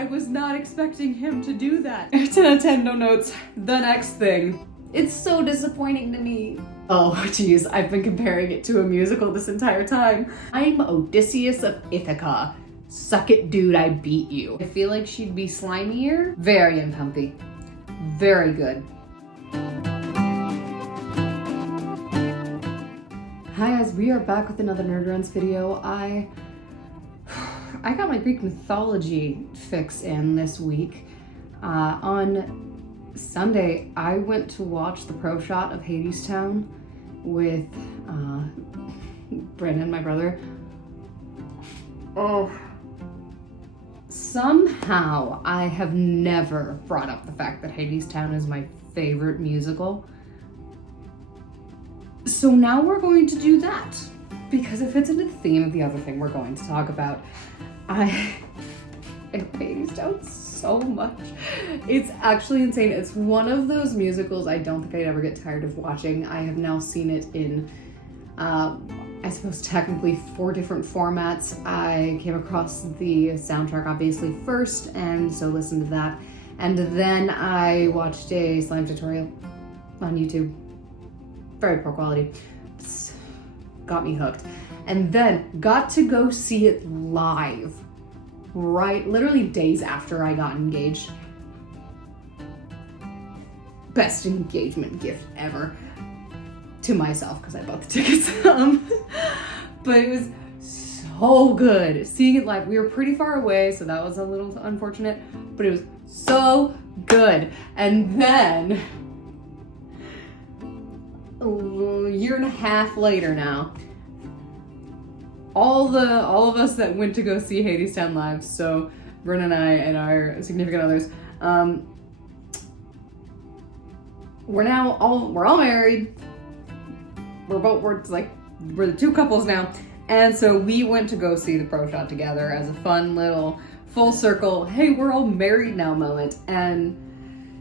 I was not expecting him to do that. 10 out of 10, no notes. The next thing. It's so disappointing to me. Oh, geez, I've been comparing it to a musical this entire time. I'm Odysseus of Ithaca. Suck it, dude, I beat you. I feel like she'd be slimier. Very uncomfy. Very good. Hi guys, we are back with another Nerd Rants video. I got my Greek mythology fix in this week. On Sunday, I went to watch the pro shot of Hadestown with Brandon, my brother. Oh, somehow I have never brought up the fact that Hadestown is my favorite musical. So now we're going to do that because it fits into the theme of the other thing we're going to talk about. I hate Hadestown so much. It's actually insane. It's one of those musicals I don't think I'd ever get tired of watching. I have now seen it in, I suppose technically 4 different formats. I came across the soundtrack obviously first, and so listened to that. And then I watched a slime tutorial on YouTube. Very poor quality. Got me hooked. And then got to go see it live. Right, literally days after I got engaged. Best engagement gift ever. To myself, because I bought the tickets. But it was so good. Seeing it live, we were pretty far away, so that was a little unfortunate, but it was so good. And then, a year and a half later now, all of us that went to go see Hadestown live, so Bryn and I and our significant others, we're all married. We're the 2 couples now. And so we went to go see the pro shot together as a fun little full circle, hey, we're all married now moment. And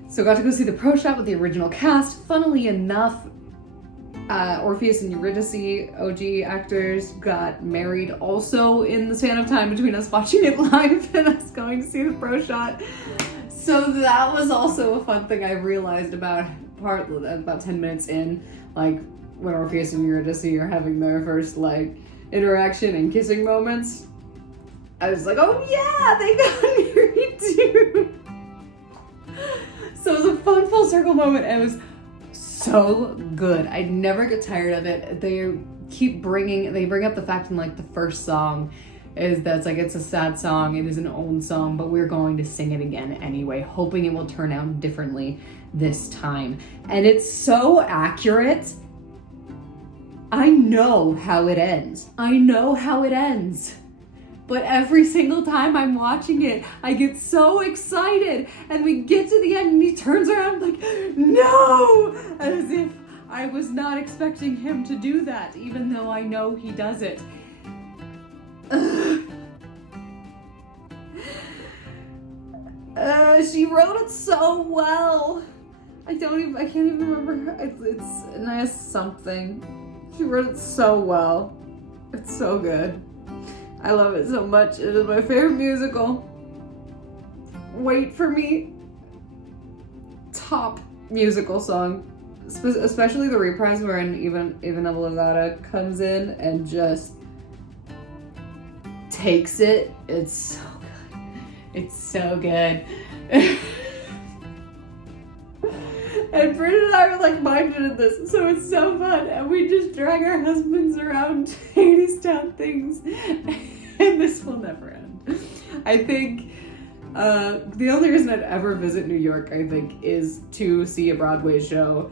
so got to go see the pro shot with the original cast. Funnily enough, Orpheus and Eurydice, OG actors, got married also in the span of time between us watching it live and us going to see the pro shot. So that was also a fun thing I realized about 10 minutes in, like when Orpheus and Eurydice are having their first like interaction and kissing moments. I was like, oh yeah, they got married too. So it was a fun full circle moment, and it was so good. I never get tired of it. They bring up the fact in like the first song is that it's a sad song, it is an old song, but we're going to sing it again anyway, hoping it will turn out differently this time. And it's so accurate. I know how it ends. But every single time I'm watching it, I get so excited, and we get to the end and he turns around like, no! As if I was not expecting him to do that, even though I know he does it. She wrote it so well. I can't even remember. It's nice something. She wrote it so well. It's so good. I love it so much. It is my favorite musical. Wait for me. Top musical song. Especially the reprise wherein even Evelyn comes in and just takes it. It's so good. It's so good. And Brit and I were like minded in this, so it's so fun. And we just drag our husbands around Hadestown things, and this will never end. I think the only reason I'd ever visit New York, I think, is to see a Broadway show,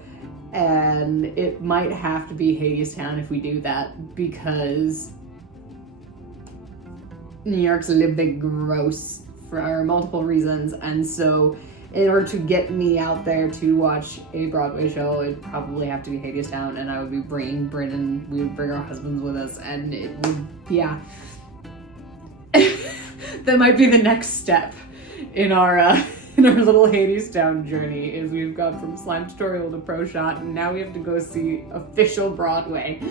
and it might have to be Hadestown if we do that, because New York's a little bit gross for multiple reasons, and so in order to get me out there to watch a Broadway show, it'd probably have to be Hadestown, and I would be bringing Brandon, we would bring our husbands with us, and it would, yeah. That might be the next step in our little Hadestown journey, is we've gone from slime tutorial to pro shot, and now we have to go see official Broadway.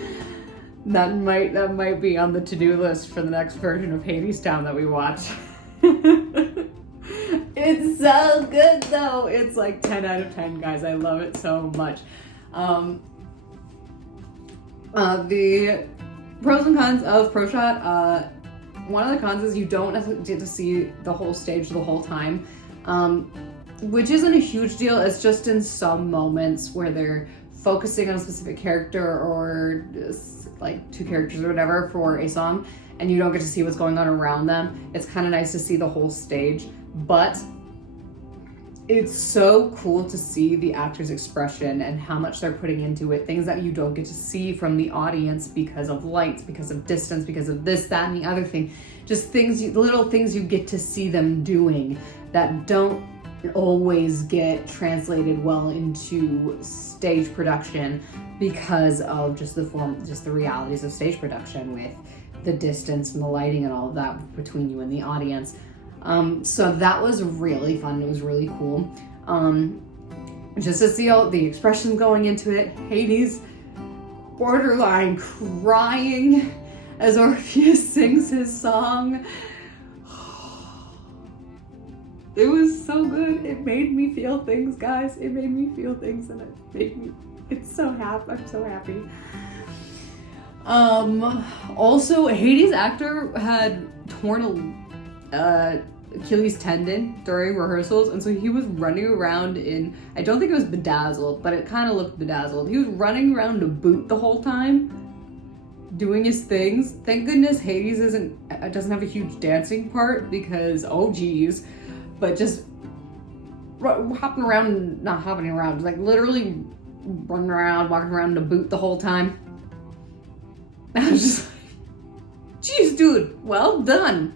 That might be on the to-do list for the next version of Hadestown that we watch. It's so good though. It's like 10 out of 10, guys. I love it so much. The pros and cons of Pro Shot. One of the cons is you don't get to see the whole stage the whole time, which isn't a huge deal. It's just in some moments where they're focusing on a specific character or like two characters or whatever for a song, and you don't get to see what's going on around them. It's kind of nice to see the whole stage, but it's so cool to see the actors' expression and how much they're putting into it. Things that you don't get to see from the audience because of lights, because of distance, because of this, that, and the other thing. Just things, little things you get to see them doing that don't always get translated well into stage production because of just the realities of stage production with the distance and the lighting and all of that between you and the audience. So that was really fun. It was really cool. Just to see all the expressions going into it. Hades borderline crying as Orpheus sings his song. It was so good. It made me feel things, guys. It made me feel things, and it's so happy. I'm so happy. Also, Hades' actor had torn Achilles tendon during rehearsals, and so he was running around in, I don't think it was bedazzled, but it kind of looked bedazzled. He was running around a boot the whole time, doing his things. Thank goodness Hades doesn't have a huge dancing part, because oh geez, but just hopping around, not hopping around, like literally running around, walking around in a boot the whole time. I was just like, geez, dude, well done.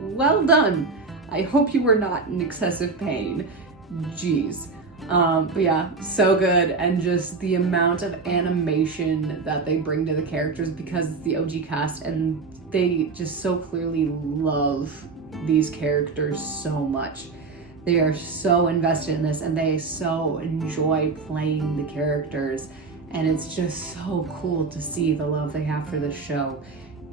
Well done. I hope you were not in excessive pain. Jeez. But yeah, so good. And just the amount of animation that they bring to the characters, because it's the OG cast and they just so clearly love these characters so much. They are so invested in this and they so enjoy playing the characters. And it's just so cool to see the love they have for this show.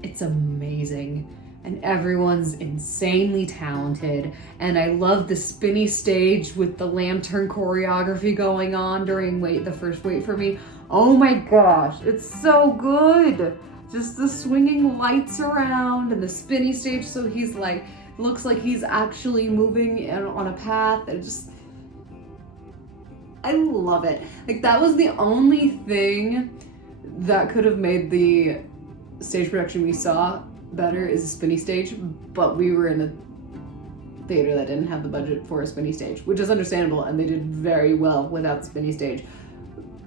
It's amazing. And everyone's insanely talented. And I love the spinny stage with the lantern choreography going on during the first Wait For Me. Oh my gosh, it's so good. Just the swinging lights around and the spinny stage, so he's like, looks like he's actually moving on a path. I love it. Like, that was the only thing that could have made the stage production we saw better, is a spinny stage, but we were in a theater that didn't have the budget for a spinny stage, which is understandable, and they did very well without the spinny stage.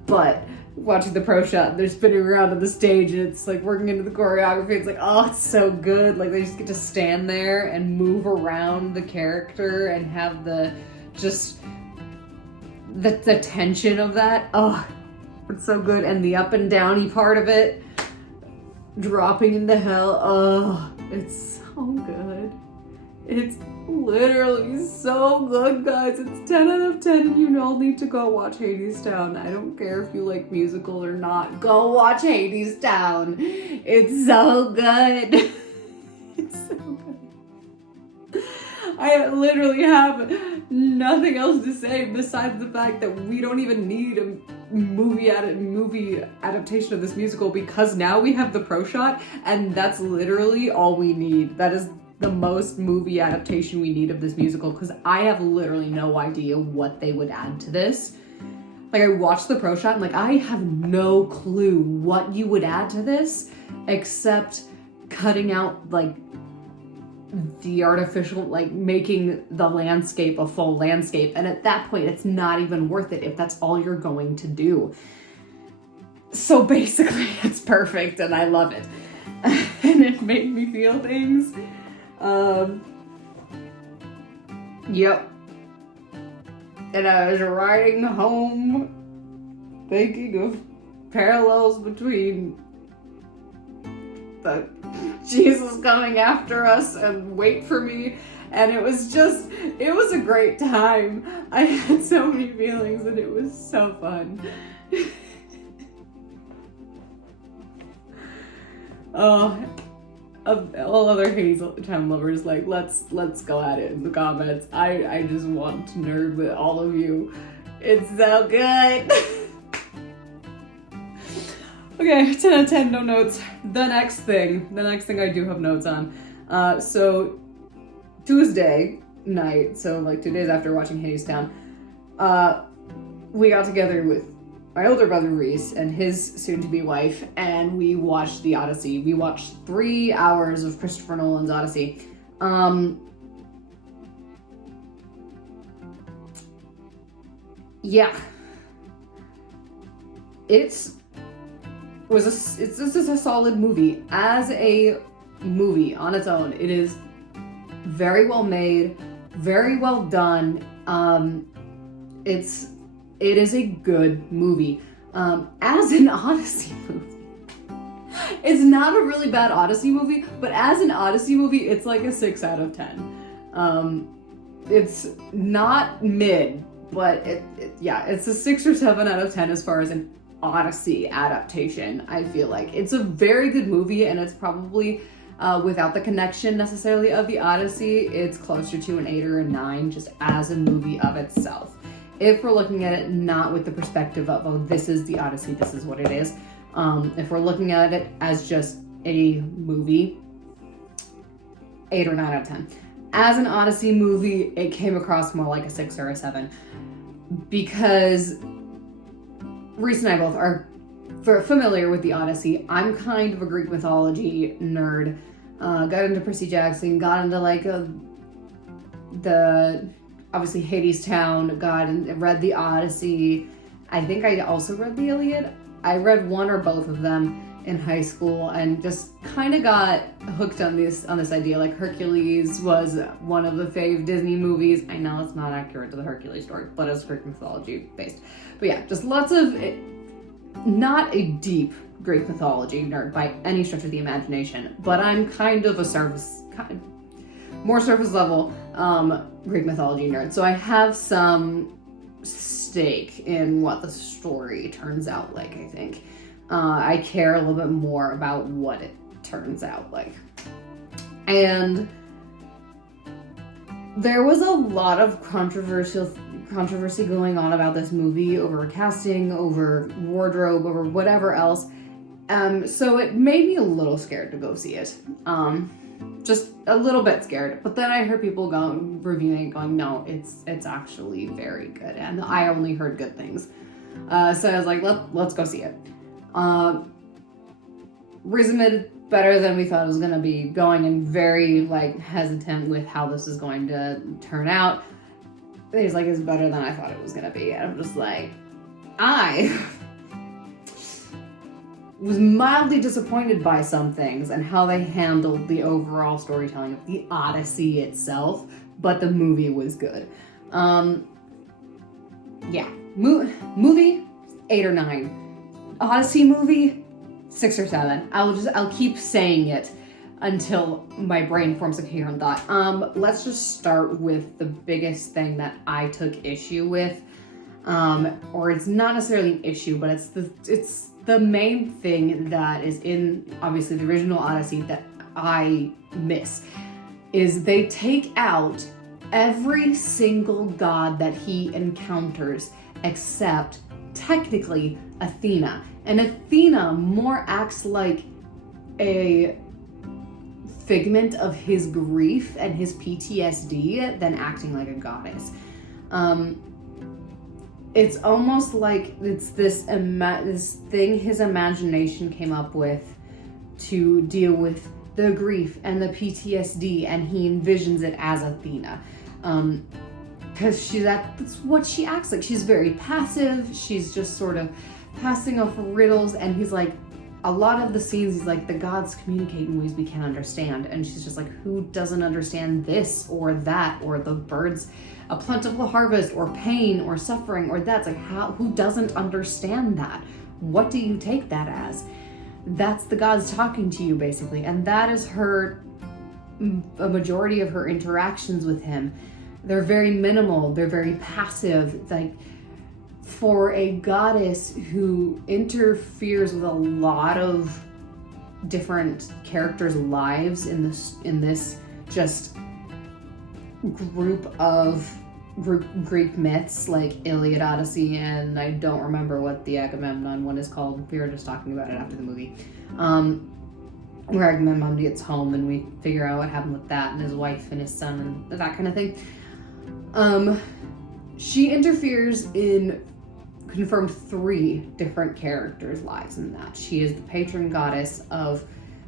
But watching the Pro Shot, they're spinning around on the stage and it's like working into the choreography. It's like, oh, it's so good. Like, they just get to stand there and move around the character and have the tension of that. Oh, it's so good. And the up and downy part of it, dropping into hell. Oh, it's so good. It's literally so good, guys. It's 10 out of 10 and you all need to go watch Hadestown. I don't care if you like musical or not. Go watch Hadestown. It's so good. It's so good. I literally have nothing else to say besides the fact that we don't even need a movie adaptation of this musical, because now we have the Pro Shot and that's literally all we need. That is the most movie adaptation we need of this musical, because I have literally no idea what they would add to this. Like, I watched the Pro Shot and like, I have no clue what you would add to this except cutting out like the artificial, like making the landscape a full landscape. And at that point, it's not even worth it if that's all you're going to do. So basically, it's perfect and I love it. And it made me feel things. Yep. And I was riding home thinking of parallels between the Jesus coming after us and Wait For Me, and it was a great time. I had so many feelings and it was so fun. Oh, all other Hadestown lovers, like, let's go at it in the comments. I just want to nerd with all of you. It's so good. Okay, 10 out of 10, no notes. The next thing I do have notes on. So Tuesday night, so like 2 days after watching Hadestown, we got together with my older brother Reese and his soon-to-be wife, and we watched the Odyssey. We watched 3 hours of Christopher Nolan's Odyssey. Yeah. It's just a solid movie. As a movie on its own, it is very well made, very well done. It is a good movie. As an Odyssey movie, it's not a really bad Odyssey movie, but as an Odyssey movie, it's like a 6 out of 10. It's not mid, but it's a 6 or 7 out of 10 as far as an Odyssey adaptation. I feel like it's a very good movie, and it's probably without the connection necessarily of the Odyssey, it's closer to an 8 or a 9 just as a movie of itself. If we're looking at it not with the perspective of, oh, this is the Odyssey, this is what it is. If we're looking at it as just a movie, 8 or 9 out of 10. As an Odyssey movie, it came across more like a 6 or a 7, because Reese and I both are familiar with the Odyssey. I'm kind of a Greek mythology nerd. Got into Percy Jackson, got into like obviously Hadestown, got and read the Odyssey. I think I also read the Iliad. I read one or both of them in high school, and just kind of got hooked on this idea. Like Hercules was one of the fave Disney movies. I know it's not accurate to the Hercules story, but it's Greek mythology based. But yeah, just lots of it, not a deep Greek mythology nerd by any stretch of the imagination, but I'm kind of a more surface level Greek mythology nerd. So I have some stake in what the story turns out like, I think. I care a little bit more about what it turns out like. And there was a lot of controversy going on about this movie, over casting, over wardrobe, over whatever else. So it made me a little scared to go see it. Just a little bit scared. But then I heard people reviewing it going, no, it's actually very good. And I only heard good things. So I was like, let's go see it. Reasoned better than we thought it was going to be, going in very like hesitant with how this is going to turn out. He's like, it's better than I thought it was going to be. And I'm just like, I was mildly disappointed by some things and how they handled the overall storytelling of the Odyssey itself, but the movie was good. Movie 8 or 9. Odyssey movie 6 or 7. I'll keep saying it until my brain forms a coherent thought. Let's just start with the biggest thing that I took issue with, or it's not necessarily an issue, but it's the main thing that is in obviously the original Odyssey that I miss, is they take out every single god that he encounters except technically Athena. And Athena more acts like a figment of his grief and his PTSD than acting like a goddess. It's almost like it's this thing his imagination came up with to deal with the grief and the PTSD, and he envisions it as Athena. Because that's what she acts like. She's very passive. She's just sort of passing off riddles, and he's like, a lot of the scenes, he's like, the gods communicate in ways we can't understand. And she's just like, who doesn't understand this or that, or the birds, a plentiful harvest, or pain, or suffering, or that's like, who doesn't understand that? What do you take that as? That's the gods talking to you, basically. And that is a majority of her interactions with him. They're very minimal. They're very passive. Like, for a goddess who interferes with a lot of different characters' lives in this just group of Greek myths like Iliad, Odyssey, and I don't remember what the Agamemnon one is called. We were just talking about it after the movie. Where Agamemnon gets home and we figure out what happened with that and his wife and his son and that kind of thing. She interferes in confirmed 3 different characters' lives in that. She is the patron goddess of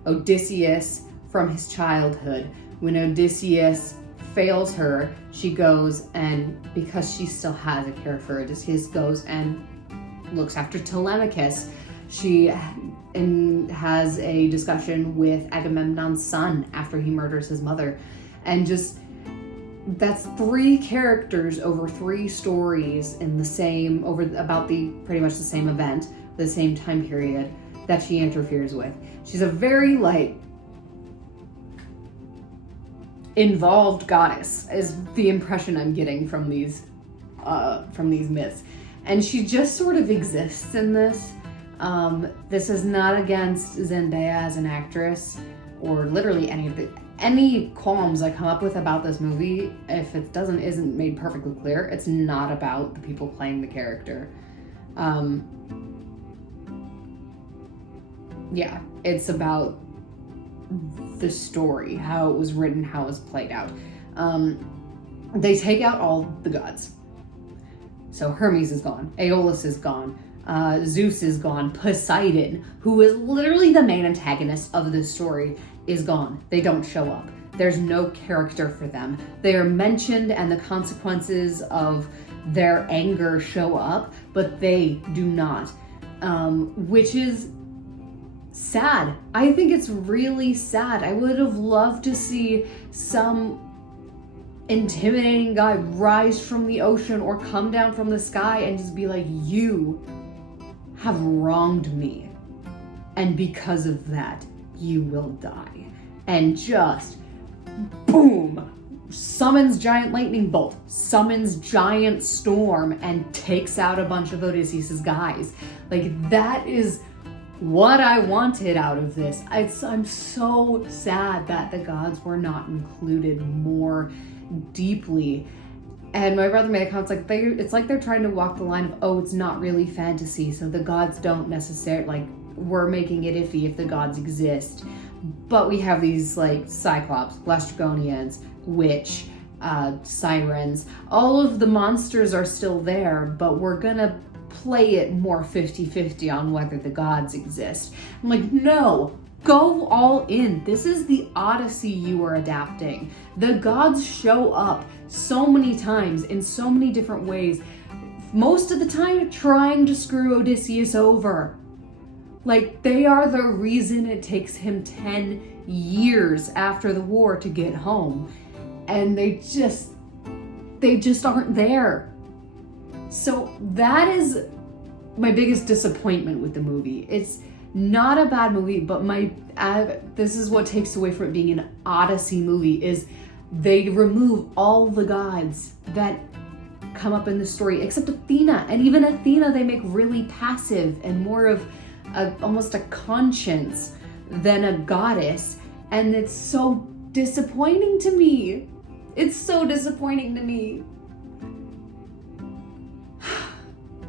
Odysseus from his childhood. When Odysseus fails her, she goes and, because she still has a care for Odysseus, goes and looks after Telemachus. She has a discussion with Agamemnon's son after he murders his mother. And just, that's 3 characters over 3 stories in the same, about pretty much the same event, the same time period that she interferes with. She's a very, involved goddess, is the impression I'm getting from these myths. And she just sort of exists in this. This is not against Zendaya as an actress, or literally any qualms I come up with about this movie. If it isn't made perfectly clear, it's not about the people playing the character. Yeah, it's about the story, how it was written, how it was played out. They take out all the gods. So Hermes is gone, Aeolus is gone, Zeus is gone, Poseidon, who is literally the main antagonist of this story, is gone. They don't show up. There's no character for them. They are mentioned and the consequences of their anger show up, but they do not, which is sad. I think it's really sad. I would have loved to see some intimidating guy rise from the ocean or come down from the sky and just be like, you have wronged me, and because of that, you will die. And just boom, summons giant lightning bolt, summons giant storm, and takes out a bunch of Odysseus' guys. That is what I wanted out of this. I'm so sad that the gods were not included more deeply. And my brother made a comment, it's like they're trying to walk the line of, oh, it's not really fantasy, so the gods don't necessarily, we're making it iffy if the gods exist. But we have these, Cyclops, Lastrygonians, Witch, Sirens. All of the monsters are still there, but we're gonna play it more 50-50 on whether the gods exist. I'm like, no, go all in. This is the Odyssey you are adapting. The gods show up so many times in so many different ways, most of the time trying to screw Odysseus over. They are the reason it takes him 10 years after the war to get home. And they just aren't there. So that is my biggest disappointment with the movie. It's not a bad movie, but this is what takes away from it being an Odyssey movie, is they remove all the gods that come up in the story, except Athena. And even Athena they make really passive and more of almost a conscience than a goddess. And it's so disappointing to me. It's so disappointing to me.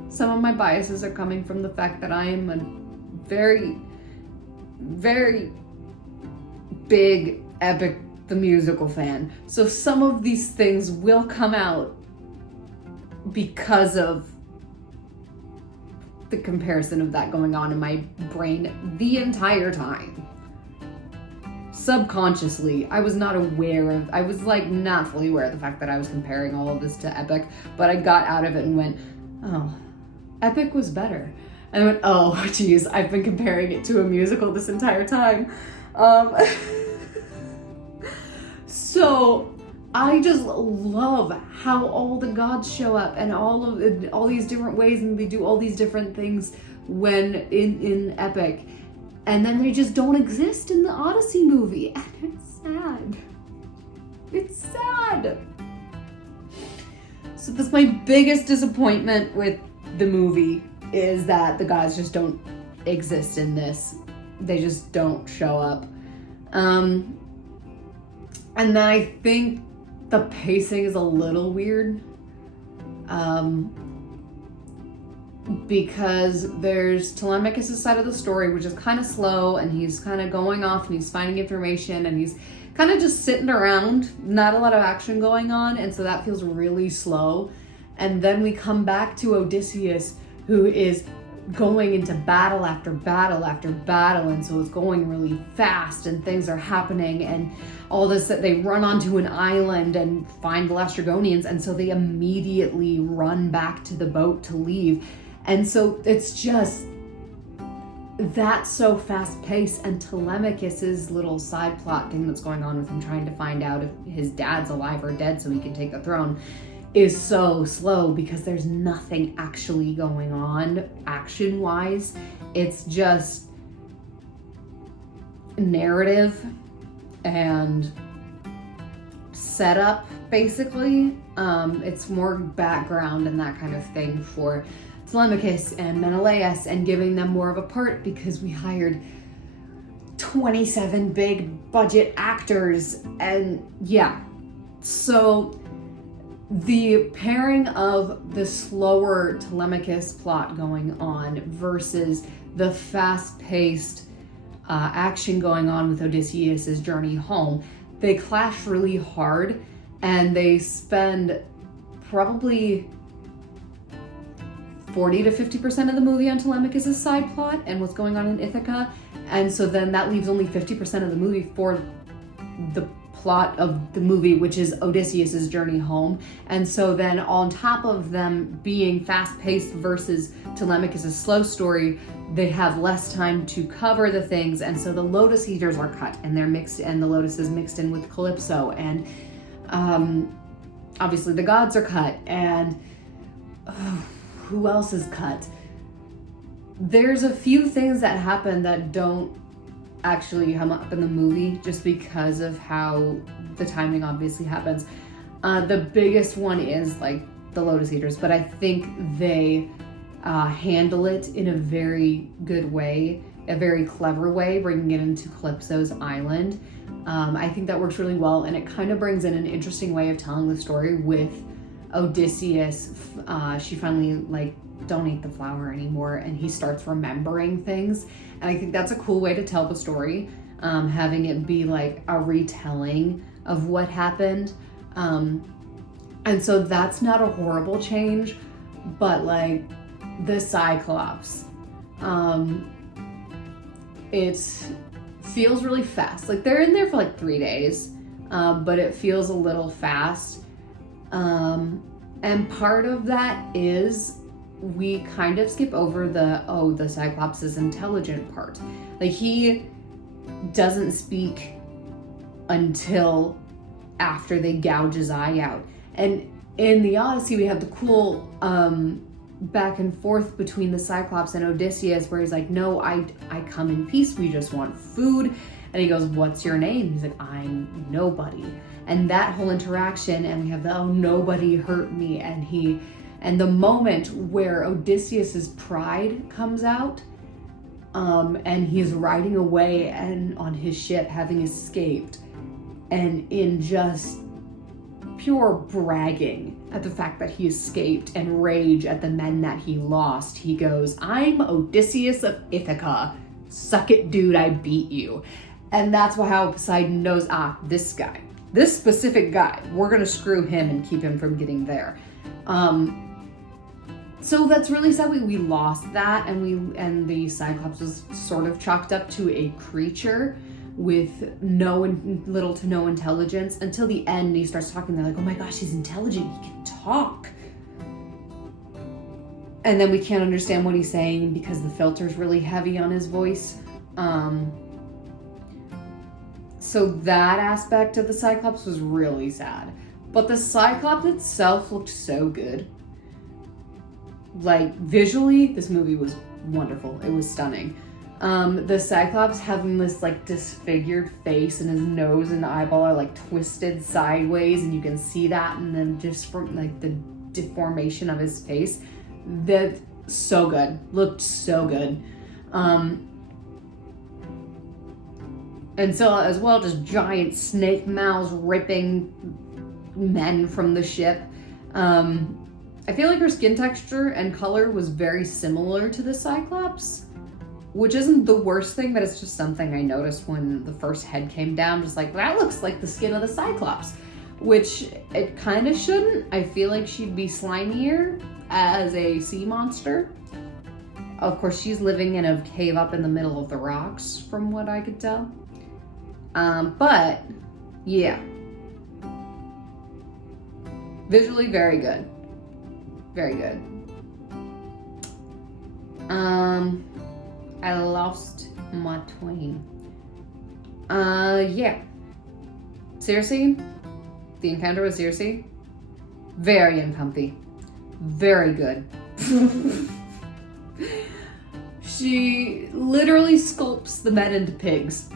Some of my biases are coming from the fact that I am a very, very big Epic the Musical fan. So some of these things will come out because of the comparison of that going on in my brain the entire time. Subconsciously, I was not not fully aware of the fact that I was comparing all of this to Epic, but I got out of it and went, oh, Epic was better. And I went, oh, geez, I've been comparing it to a musical this entire time. So I just love how all the gods show up and all these different ways, and they do all these different things when in Epic, and then they just don't exist in the Odyssey movie, and it's sad. It's sad. So that's my biggest disappointment with the movie, is that the gods just don't exist in this. they just don't show up. And then I think the pacing is a little weird. Because there's Telemachus' side of the story, which is kind of slow, and he's kind of going off and he's finding information and he's kind of just sitting around, not a lot of action going on, and so that feels really slow. And then we come back to Odysseus, who is going into battle after battle after battle, and so it's going really fast and things are happening, and all this, that they run onto an island and find the Lastrygonians, and so they immediately run back to the boat to leave. And so it's just, that's so fast paced. And Telemachus's little side plot thing that's going on with him trying to find out if his dad's alive or dead so he can take the throne is so slow, because there's nothing actually going on action wise. It's just narrative and setup, basically. It's more background and that kind of thing for Telemachus and Menelaus, and giving them more of a part because we hired 27 big budget actors. And yeah, so the pairing of the slower Telemachus plot going on versus the fast-paced action going on with Odysseus' journey home, they clash really hard, and they spend probably 40 to 50% of the movie on Telemachus' side plot and what's going on in Ithaca. And so then that leaves only 50% of the movie for the plot of the movie, which is Odysseus' journey home. And so then on top of them being fast-paced versus Telemachus' slow story, they have less time to cover the things. And so the Lotus Eaters are cut, and they're mixed, and the Lotus is mixed in with Calypso. And obviously the gods are cut, and who else is cut? There's a few things that happen that don't actually come up in the movie just because of how the timing obviously happens. The biggest one is like the Lotus Eaters, but I think they handle it in a very good way, a very clever way, bringing it into Calypso's island. I think that works really well, and it kind of brings in an interesting way of telling the story with Odysseus. She finally don't eat the flower anymore, and he starts remembering things, and I think that's a cool way to tell the story, having it be like a retelling of what happened, and so that's not a horrible change. But like the Cyclops, it feels really fast. Like they're in there for like 3 days, but it feels a little fast. And part of that is we kind of skip over the Cyclops is intelligent part. Like he doesn't speak until after they gouge his eye out. And in the Odyssey, we have the cool back and forth between the Cyclops and Odysseus, where he's like, no, I come in peace, we just want food. And he goes, what's your name? He's like, I'm nobody. And that whole interaction, and we have the, oh, nobody hurt me. And the moment where Odysseus's pride comes out, and he's riding away and on his ship having escaped, and in just pure bragging at the fact that he escaped and rage at the men that he lost, he goes, I'm Odysseus of Ithaca. Suck it, dude, I beat you. And that's how Poseidon knows, this guy, this specific guy, we're gonna screw him and keep him from getting there. So that's really sad. We lost that, and the Cyclops was sort of chalked up to a creature with little to no intelligence until the end. He starts talking. They're like, oh my gosh, he's intelligent. He can talk. And then we can't understand what he's saying because the filter's really heavy on his voice. So that aspect of the Cyclops was really sad. But the Cyclops itself looked so good. Like, visually, this movie was wonderful. It was stunning. The Cyclops having this, like, disfigured face, and his nose and eyeball are, like, twisted sideways, and you can see that, and then just from, like, the deformation of his face. That, so good. Looked so good. And so as well, just giant snake mouths ripping men from the ship. I feel like her skin texture and color was very similar to the Cyclops, which isn't the worst thing, but it's just something I noticed when the first head came down. Just like, that looks like the skin of the Cyclops, which it kind of shouldn't. I feel like she'd be slimier as a sea monster. Of course, she's living in a cave up in the middle of the rocks, from what I could tell. But yeah, visually very good, very good. I lost my twin. Yeah. Circe, the encounter with Circe, very uncomfy, very good. She literally sculpts the men into pigs.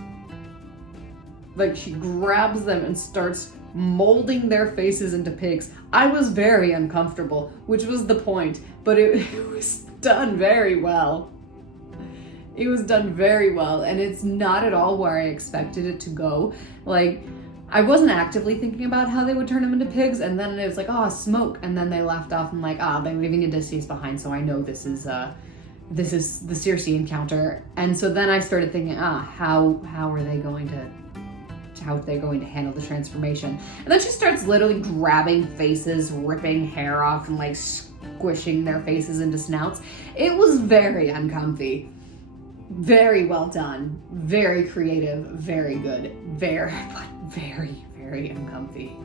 Like, she grabs them and starts molding their faces into pigs. I was very uncomfortable, which was the point, but it was done very well. It was done very well, and it's not at all where I expected it to go. Like, I wasn't actively thinking about how they would turn them into pigs, and then it was like, oh, smoke, and then they left off and like, they're leaving Odysseus behind, so I know this is the Circe encounter. And so then I started thinking, how are they going to handle the transformation? And then she starts literally grabbing faces, ripping hair off, and like squishing their faces into snouts. It was very uncomfy. Very well done. Very creative. Very good. Very, very uncomfy.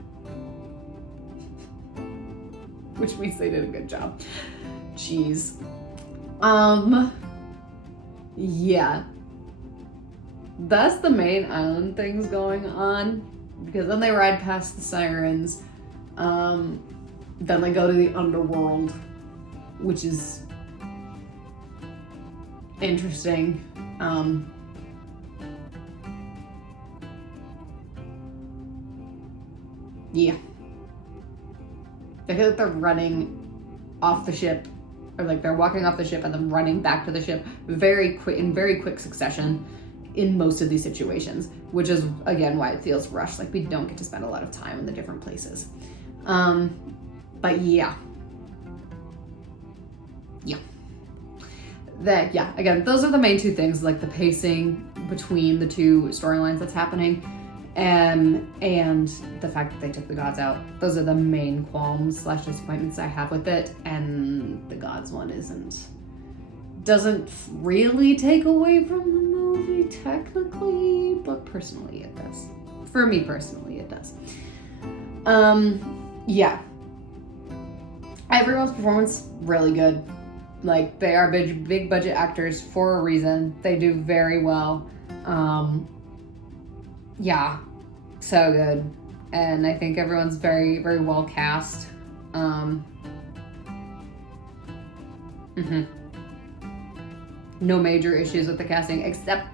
Which means they did a good job. Jeez. Yeah. That's the main island things going on, because then they ride past the sirens, then they go to the underworld, which is interesting. Yeah. I feel like they're running off the ship, or like they're walking off the ship and then running back to the ship in very quick succession in most of these situations, which is again why it feels rushed. Like, we don't get to spend a lot of time in the different places. But yeah. Again, those are the main two things, like the pacing between the two storylines that's happening, and the fact that they took the gods out. Those are the main qualms / disappointments I have with it, and the gods one doesn't really take away from the movie technically, but personally it does. For me personally, it does. Yeah. Everyone's performance, really good. Like, they are big budget actors for a reason. They do very well. Yeah, so good. And I think everyone's very, very well cast. No major issues with the casting, except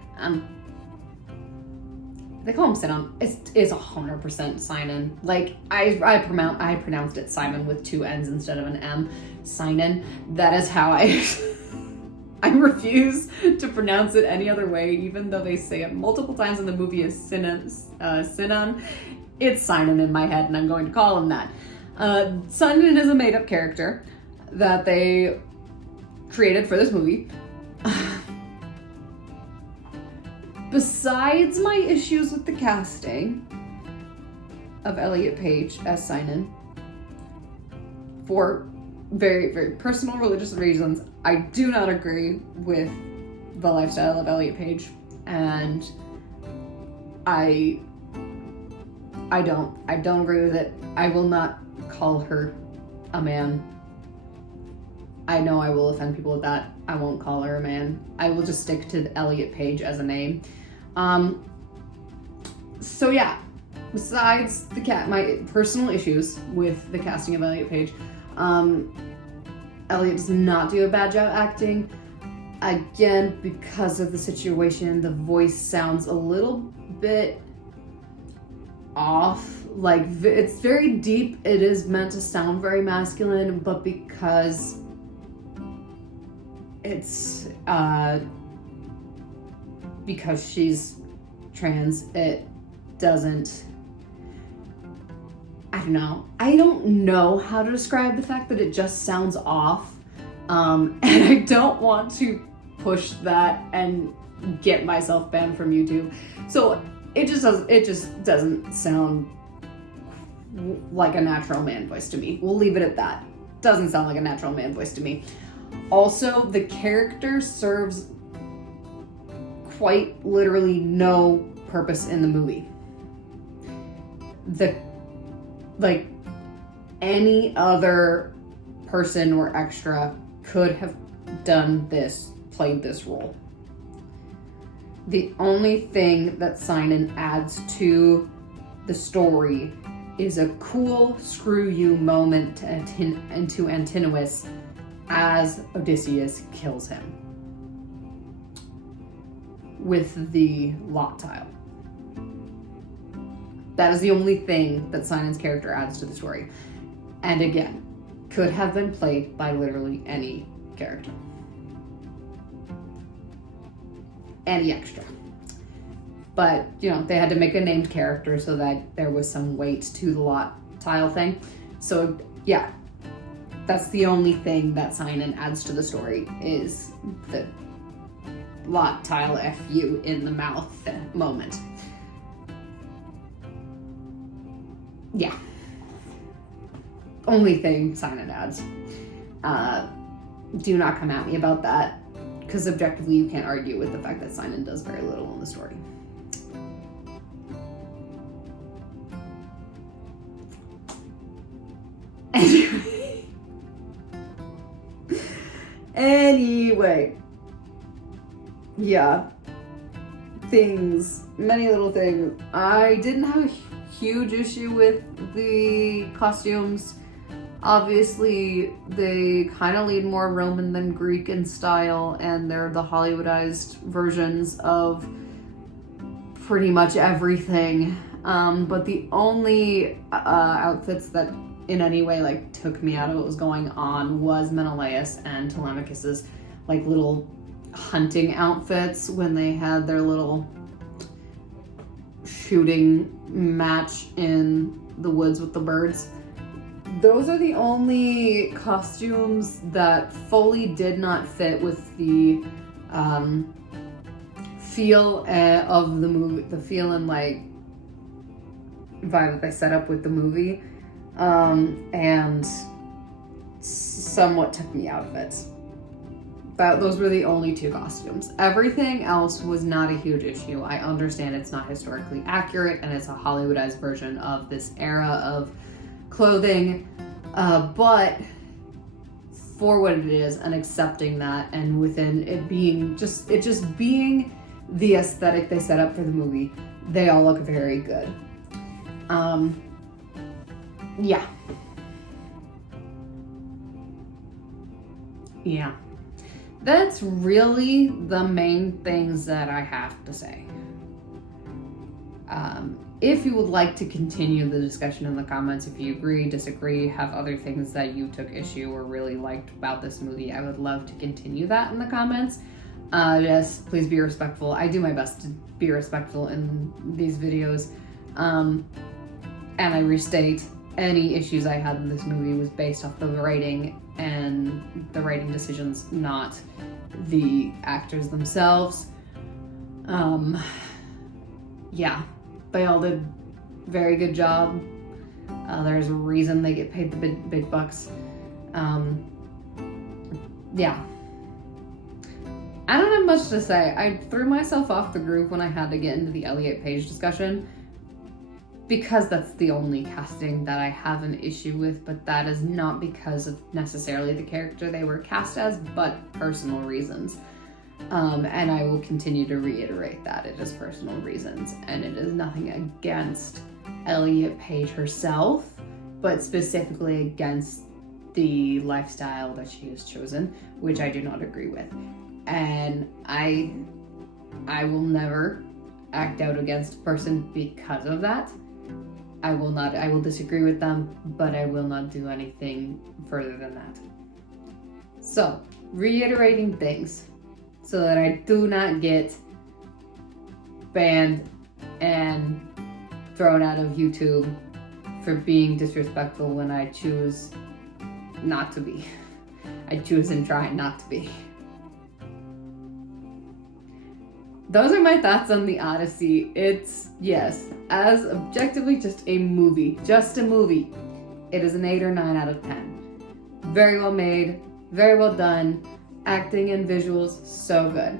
they call him Sinan. It's 100% Sinan. Like, I pronounced it Simon with 2 N's instead of an M. Sinan. That is how I refuse to pronounce it any other way, even though they say it multiple times in the movie as Sinan. It's Sinan in my head, and I'm going to call him that. Sinan is a made-up character that they created for this movie. Besides my issues with the casting of Elliot Page as Sinan, for very, very personal religious reasons, I do not agree with the lifestyle of Elliot Page, and I don't agree with it. I will not call her a man. I know I will offend people with that. I won't call her a man. I will just stick to Elliot Page as a name. So yeah, besides my personal issues with the casting of Elliot Page, Elliot does not do a bad job acting. Again, because of the situation, the voice sounds a little bit off. Like, it's very deep. It is meant to sound very masculine, but because she's trans. It doesn't, I don't know. I don't know how to describe the fact that it just sounds off. And I don't want to push that and get myself banned from YouTube. So it just doesn't sound like a natural man voice to me. We'll leave it at that. Doesn't sound like a natural man voice to me. Also, the character serves quite literally no purpose in the movie. Like any other person or extra could have done this, played this role. The only thing that Sinan adds to the story is a cool screw you moment to Antinous as Odysseus kills him with the lot tile. That is the only thing that Sinan's character adds to the story. And again, could have been played by literally any character. Any extra. But, you know, they had to make a named character so that there was some weight to the lot tile thing. So, yeah, that's the only thing that Sinan adds to the story is the lot tile F you in the mouth moment. Yeah. Only thing Sinan adds. Do not come at me about that, because objectively you can't argue with the fact that Sinan does very little in the story. Anyway. Yeah. Things. Many little things. I didn't have a huge issue with the costumes. Obviously, they kind of lead more Roman than Greek in style, and they're the Hollywoodized versions of pretty much everything. But the only outfits that in any way like took me out of what was going on was Menelaus and Telemachus's like little hunting outfits when they had their little shooting match in the woods with the birds. Those are the only costumes that fully did not fit with the feel of the movie, the feel and like vibe that they set up with the movie, and somewhat took me out of it. Those were the only two costumes. Everything else was not a huge issue. I understand it's not historically accurate and it's a Hollywoodized version of this era of clothing, but for what it is and accepting that, and within it being just being the aesthetic they set up for the movie, they all look very good. Yeah. That's really the main things that I have to say. If you would like to continue the discussion in the comments, if you agree, disagree, have other things that you took issue or really liked about this movie, I would love to continue that in the comments. Just please be respectful. I do my best to be respectful in these videos. And I restate, any issues I had in this movie was based off the writing and the writing decisions, not the actors themselves. Yeah, they all did very good job. There's a reason they get paid the big bucks. Yeah. I don't have much to say. I threw myself off the groove when I had to get into the Elliot Page discussion, because that's the only casting that I have an issue with, but that is not because of necessarily the character they were cast as, but personal reasons. And I will continue to reiterate that it is personal reasons, and it is nothing against Elliot Page herself, but specifically against the lifestyle that she has chosen, which I do not agree with. And I will never act out against a person because of that. I will disagree with them, but I will not do anything further than that. So, reiterating things so that I do not get banned and thrown out of YouTube for being disrespectful when I choose not to be. I choose and try not to be. Those are my thoughts on the Odyssey. It's, yes, as objectively just a movie. It is an 8 or 9 out of 10. Very well made, very well done. Acting and visuals, so good.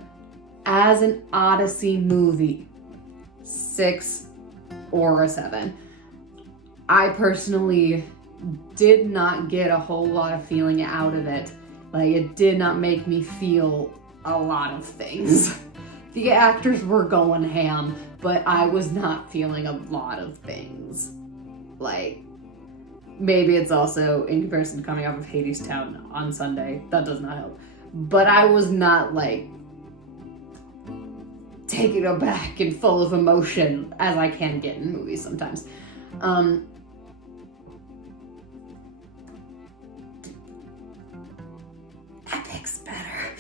As an Odyssey movie, 6 or a 7. I personally did not get a whole lot of feeling out of it. Like, it did not make me feel a lot of things. The actors were going ham, but I was not feeling a lot of things. Like, maybe it's also in comparison to coming off of Hadestown on Sunday. That does not help. But I was not, like, taken aback and full of emotion as I can get in movies sometimes. Epic's better.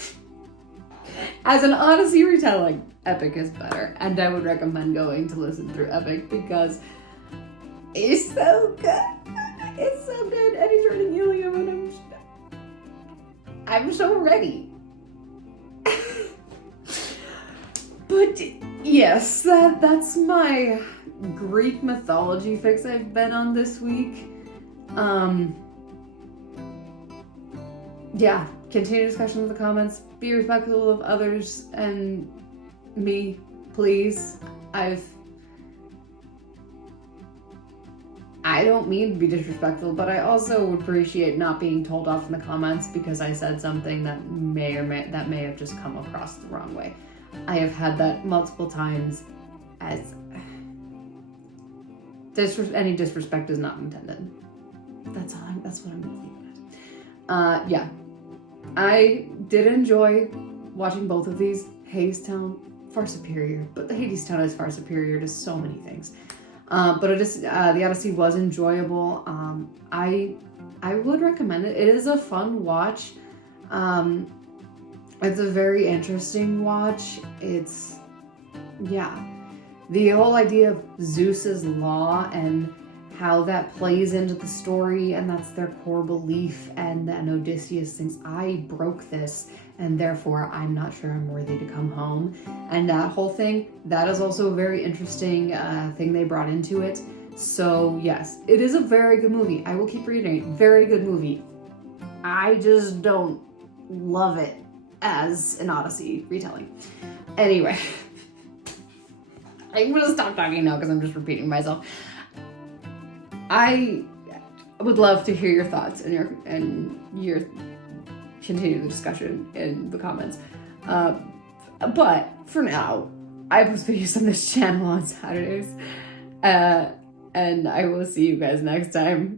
As an Odyssey retelling, Epic is better, and I would recommend going to listen through Epic because it's so good. It's so good, and he's running helium, and I'm so ready. But yes, that's my Greek mythology fix I've been on this week. Yeah, continue discussion in the comments. Be respectful of others and me, please. I don't mean to be disrespectful, but I also would appreciate not being told off in the comments because I said something that may have just come across the wrong way. I have had that multiple times. As any disrespect is not intended. That's what I'm gonna leave it at. Yeah, I did enjoy watching both of these. Hadestown, far superior, but the Hadestown is far superior to so many things. But it is, the Odyssey was enjoyable. I would recommend it. It is a fun watch. It's a very interesting watch. It's, yeah. The whole idea of Zeus's law and how that plays into the story, and that's their core belief, and then Odysseus thinks, I broke this, and therefore I'm not sure I'm worthy to come home. And that whole thing, that is also a very interesting thing they brought into it. So yes, it is a very good movie. I will keep reading it. Very good movie. I just don't love it as an Odyssey retelling. Anyway, I'm gonna stop talking now because I'm just repeating myself. I would love to hear your thoughts and your continue the discussion in the comments. But for now, I post videos on this channel on Saturdays, and I will see you guys next time.